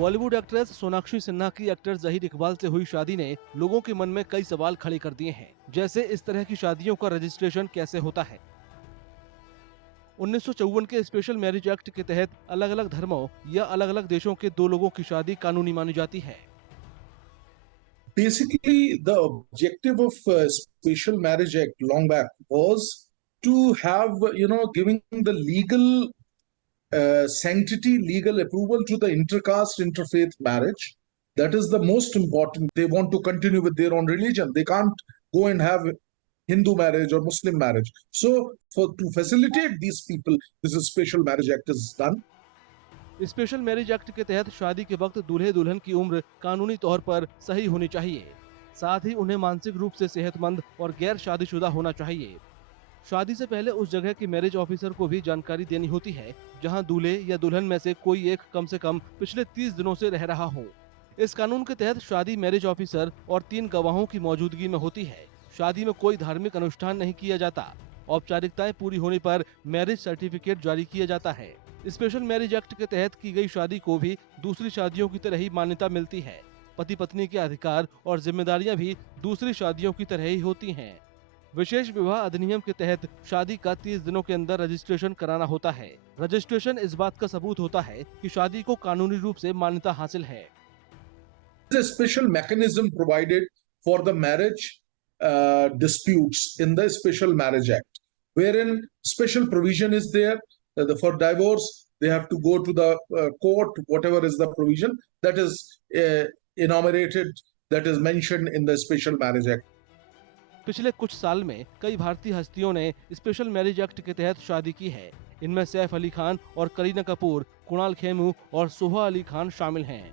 Bollywood actress Sonakshi Sinha की actor Zaheer Iqbal से हुई शादी ने लोगों के मन में कई सवाल खड़े कर दिए हैं। जैसे इस तरह की शादियों का रजिस्ट्रेशन कैसे होता है। 1954 के स्पेशल मैरिज एक्ट के तहत अलग अलग धर्मों या अलग अलग देशों के दो लोगों की शादी कानूनी मानी जाती है। Basically, the objective of Special Marriage Act long back was to have, giving the legal sanctity, legal approval to the intercaste, interfaith marriage. That is the most important. They want to continue with their own religion. They can't go and have Hindu marriage or Muslim marriage. So, to facilitate these people, this is Special Marriage Act is done. Special marriage act के तहत शादी के वक्त दूल्हे दुल्हन की उम्र कानूनी तौर पर सही होनी चाहिए। साथ ही उन्हें मानसिक रूप से सेहतमंद और गैर शादीशुदा होना चाहिए। शादी से पहले उस जगह के मैरिज ऑफिसर को भी जानकारी देनी होती है जहां दूल्हे या दुल्हन में से कोई एक कम से कम पिछले 30 दिनों से रह रहा हो। इस कानून के तहत शादी मैरिज ऑफिसर और 3 गवाहों की मौजूदगी में होती है। शादी में कोई धार्मिक अनुष्ठान नहीं किया जाता। औपचारिकताएं पूरी होने पर मैरिज सर्टिफिकेट जारी किया जाता है। स्पेशल मैरिज एक्ट के तहत की गई शादी को भी दूसरी शादियों की तरह ही मान्यता मिलती है। पति पत्नी के अधिकार और जिम्मेदारियां भी दूसरी शादियों की तरह ही होती हैं। विशेष विवाह अधिनियम के तहत शादी का 30 दिनों के अंदर रजिस्ट्रेशन कराना होता है। रजिस्ट्रेशन इस बात का सबूत होता है कि शादी को कानूनी रूप से मान्यता हासिल है। There is a special mechanism provided for the marriage disputes in the Special Marriage Act, wherein special provision is there. For divorce, they have to go to the court, whatever is the provision that is enumerated, that is mentioned in the Special Marriage Act. पिछले कुछ साल में कई भारतीय हस्तियों ने special marriage act के तहत शादी की है। इनमें सैफ अली खान और करीना कपूर, कुणाल खेमू और सोहा अली खान शामिल हैं।